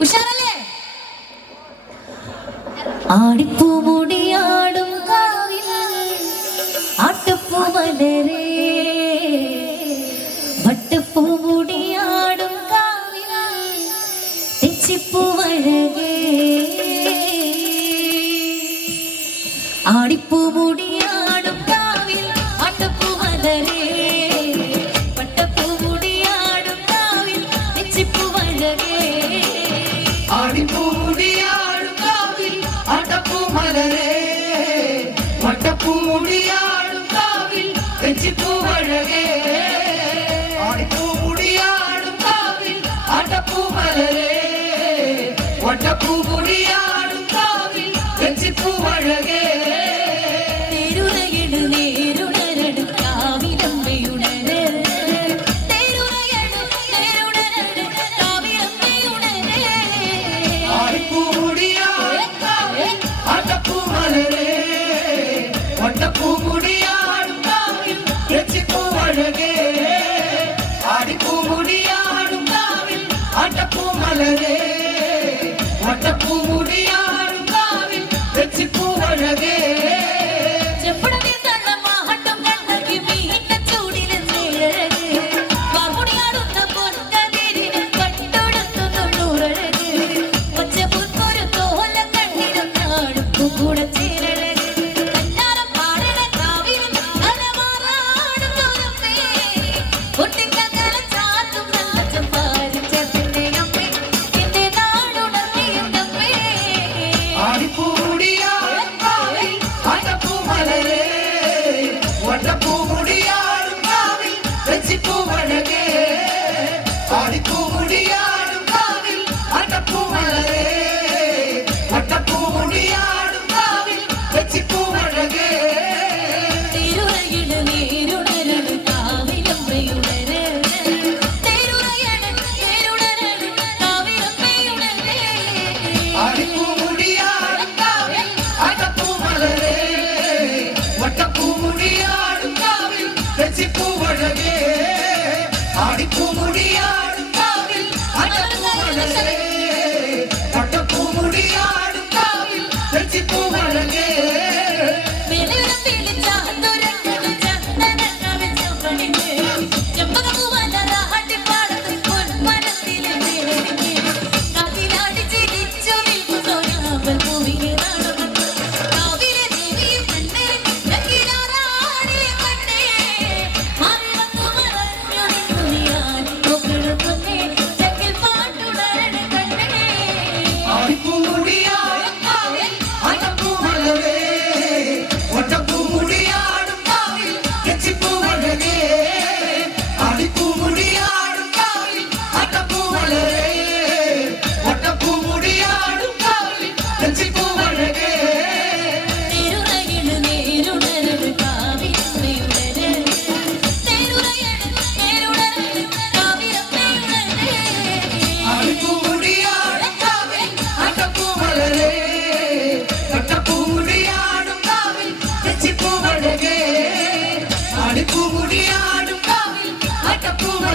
ഉഷാറല്ലേ? ആടിപ്പൂ മുടിയാടും കാവിൽ ആട്ടപ്പൂ മലരേ. വട്ടപ്പൂ മുടിയാടും കാവിൽ തെച്ചിപ്പൂ മഴകേ ആടിപ്പൂ മുടിയ பூமுடியாடும் காவில் வெற்றி பூவழகே ஆடிப்பூ முடியாடும் காவில் ஆட்டப்பூ மலரே. ஒட்டப்பூ முடியாடும் காவில் வெற்றி பூவழகே ಮಲರೇ Come on.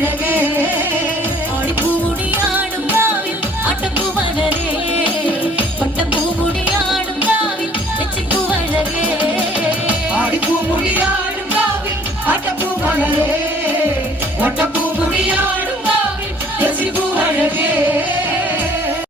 അഴകേ ഓടിപ്പൂമുടിയാടും കാവിൽ ആട്ടപ്പൂമകരേ പട്ടപ്പൂമുടിയാടും കാവിൽ വെച്ചിപ്പൂവഴകേ ആടിപ്പൂമുടിയാടും കാവിൽ ആട്ടപ്പൂമകരേ ഒട്ടപ്പൂമുടിയാടും കാവിൽ വെച്ചിപ്പൂവഴകേ